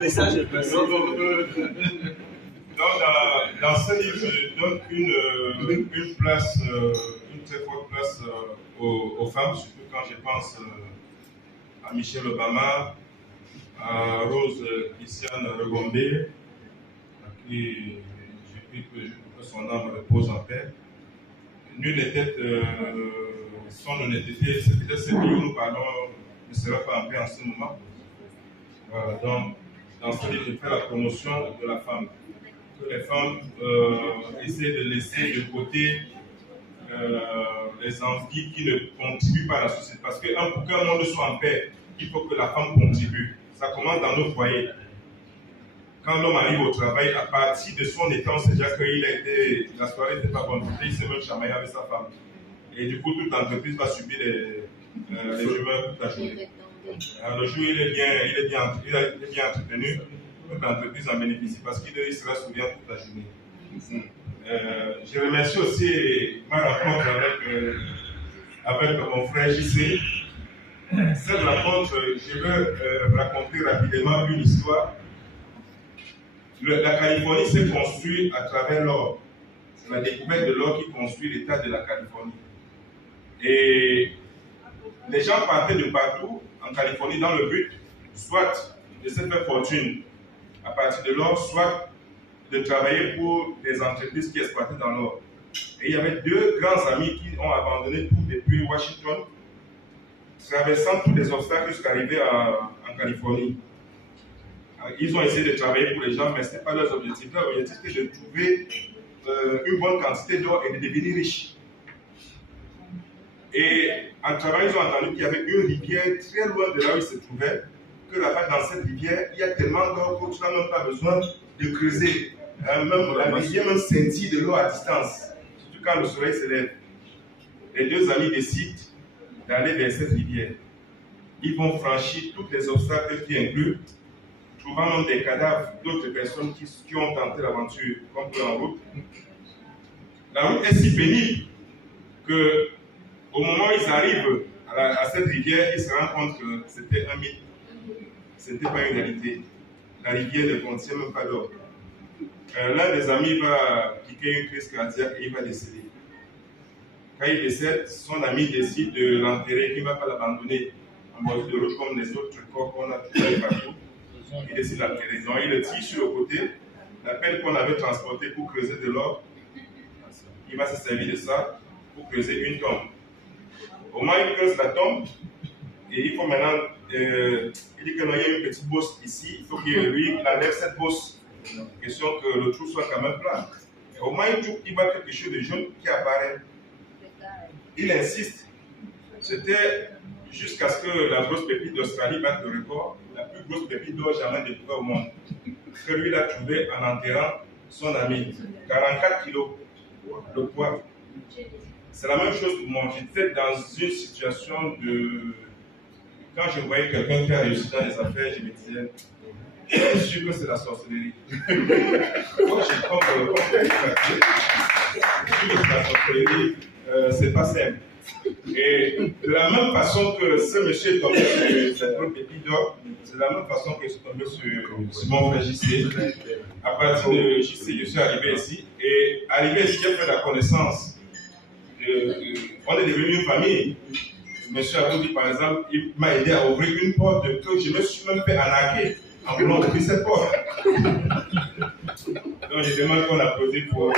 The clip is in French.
Message est passé. Dans ce livre, je donne une place, une très forte place aux femmes, surtout quand je pense à Michelle Obama, à Rose Christiane Regombe, à qui je prie que son âme repose en paix. Nul n'était son honnêteté, c'est peut-être ce pays où nous parlons ne sera pas en paix en ce moment. Donc, dans ce livre, je fais la promotion de la femme. Que les femmes essaient de laisser de côté les envies qui ne contribuent pas à la société. Parce que pour qu'un monde soit en paix, il faut que la femme contribue. Ça commence dans nos foyers. Quand l'homme arrive au travail, à partir de son état, c'est déjà que la soirée n'était pas bonne. Il s'est même chamaillé avec sa femme. Et du coup, toute l'entreprise va subir les humeurs toute la journée. Alors, le jour où il est bien entretenu, toute l'entreprise en bénéficie parce qu'il sera souriant toute la journée. Je remercie aussi ma rencontre avec mon frère JC. Cette rencontre, je veux raconter rapidement une histoire. La Californie s'est construite à travers l'or. C'est la découverte de l'or qui construit l'État de la Californie. Et les gens partaient de partout en Californie dans le but, soit de se faire fortune à partir de l'or, soit de travailler pour des entreprises qui exploitaient dans l'or. Et il y avait deux grands amis qui ont abandonné tout depuis Washington, traversant tous les obstacles jusqu'à arriver en Californie. Ils ont essayé de travailler pour les gens, mais ce n'était pas leur objectif. Leur objectif était de trouver une bonne quantité d'or et de devenir riches. Et en travaillant, ils ont entendu qu'il y avait une rivière très loin de là où ils se trouvaient, que là-bas, dans cette rivière, il y a tellement d'or que tu n'as même pas besoin de creuser. Même la rivière même scintille de l'eau à distance, surtout quand le soleil se lève. Les deux amis décident d'aller vers cette rivière. Ils vont franchir tous les obstacles qui incluent, trouvant même des cadavres d'autres personnes qui ont tenté l'aventure comme eux en route. La route est si pénible que au moment où ils arrivent à cette rivière, ils se rendent compte que c'était un mythe. Ce n'était pas une réalité. La rivière ne contient même pas d'eau. L'un des amis va piquer une crise cardiaque et il va décéder. Quand il décède, son ami décide de l'enterrer, il ne va pas l'abandonner en bordure de route comme les autres corps qu'on a trouvés partout. Il décide de l'enterrer. Donc il le tire sur le côté. La pelle qu'on avait transportée pour creuser de l'or, il va se servir de ça pour creuser une tombe. Au moins, il creuse la tombe et il faut maintenant. Il dit qu'il y a une petite bosse ici, il faut qu'il enlève cette bosse. Question que le trou soit quand même plat. Et au moins, il voit quelque chose de jaune qui apparaît. Il insiste. C'était jusqu'à ce que la grosse pépite d'Australie batte le record, la plus grosse pépite d'or jamais découverte au monde. Que lui, il a trouvé en enterrant son ami. 44 kilos de poids. C'est la même chose pour moi. J'étais dans une situation de... Quand je voyais quelqu'un qui a réussi dans les affaires, je me disais, je suis sûr que c'est la sorcellerie. Moi, j'ai comme la sorcellerie, c'est pas simple. Et de la même façon que ce monsieur est tombé sur cette propre pépite d'or, c'est de la même façon que je suis tombé sur mon frère JC. À partir de JC, je suis arrivé ici. Et arrivé ici, j'ai fait la connaissance. On est devenu une famille. Monsieur Aboudi, par exemple, il m'a aidé à ouvrir une porte que je me suis même fait arnaquer en voulant ouvrir cette porte. Donc je demande qu'on applaudisse pour...